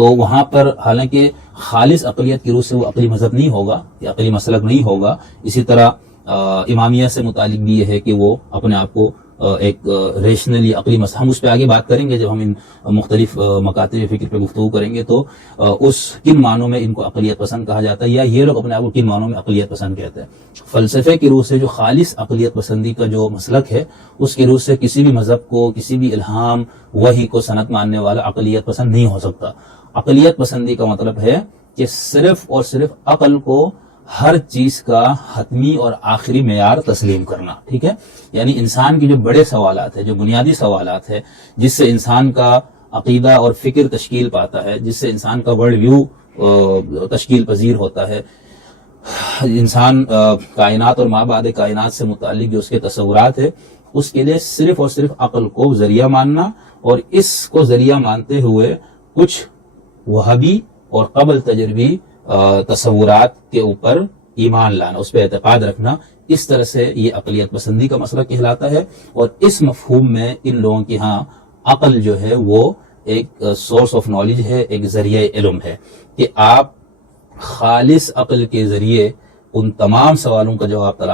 تو وہاں پر حالانکہ خالص عقلیت کی روح سے وہ عقلی مذہب نہیں ہوگا یا عقلی مسلک نہیں ہوگا. اسی طرح امامیہ سے متعلق بھی یہ ہے کہ وہ اپنے آپ کو ایک ریشنلی عقلی مسئلہ، ہم اس پہ آگے بات کریں گے جب ہم ان مختلف مکاتب فکر پہ گفتگو کریں گے، تو اس کن معنوں میں ان کو عقلیت پسند کہا جاتا ہے یا یہ لوگ اپنے آپ کو کن معنوں میں عقلیت پسند کہتے ہیں. فلسفے کی روح سے جو خالص عقلیت پسندی کا جو مسلک ہے، اس کی روح سے کسی بھی مذہب کو، کسی بھی الہام وحی کو سند ماننے والا عقلیت پسند نہیں ہو سکتا. عقلیت پسندی کا مطلب ہے کہ صرف اور صرف عقل کو ہر چیز کا حتمی اور آخری معیار تسلیم کرنا. ٹھیک ہے، یعنی انسان کی جو بڑے سوالات ہیں، جو بنیادی سوالات ہیں، جس سے انسان کا عقیدہ اور فکر تشکیل پاتا ہے، جس سے انسان کا ورلڈ ویو تشکیل پذیر ہوتا ہے، انسان کائنات اور مابعد کائنات سے متعلق جو اس کے تصورات ہے، اس کے لیے صرف اور صرف عقل کو ذریعہ ماننا، اور اس کو ذریعہ مانتے ہوئے کچھ وہابی اور قبل تجربی تصورات کے اوپر ایمان لانا، اس پہ اعتقاد رکھنا، اس طرح سے یہ عقلیت پسندی کا مسئلہ کہلاتا ہے. اور اس مفہوم میں ان لوگوں کی ہاں عقل جو ہے وہ ایک سورس آف نالج ہے، ایک ذریعہ علم ہے، کہ آپ خالص عقل کے ذریعے ان تمام سوالوں کا جواب تلاش